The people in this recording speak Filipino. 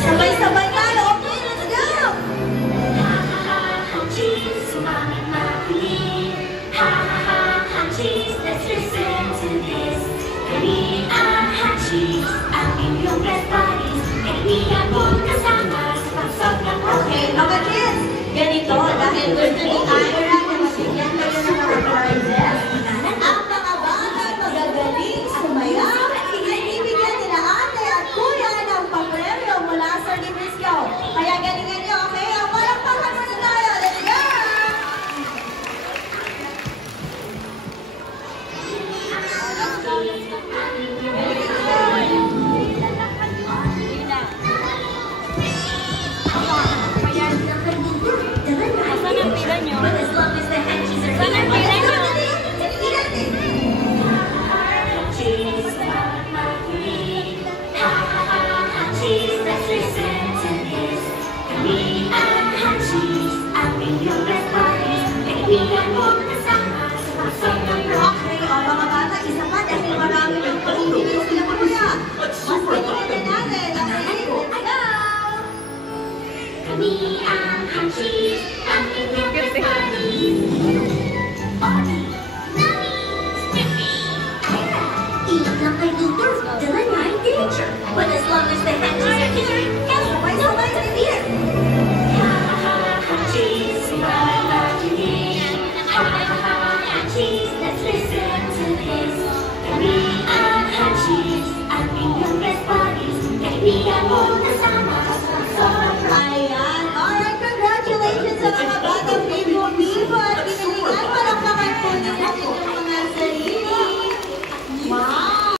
Sabay-sabay tayo. Okay, let's go! Cheese, sumami makulit. Cheese, let's listen to this. Kaibigan, cheese, ang inyong best buddies. Kaibigan mong kasama sa pagsabang. Okay, mga kids, ganito, dahil birthday ni Ira na mabigyan kayo ng mga prizes, ang mga batang magagaling sumayaw ay bibigyan nila ate at kuya ng papremyo mula sa Librisco. Kaya galingan nyo, okay? Ang palakpakan muna tayo. Let's go! But as long as the head cheese are eaten, cheese, cheese, let's listen to this. Kaibigan, cheese, ang inyong best buddies. Kaibigan mo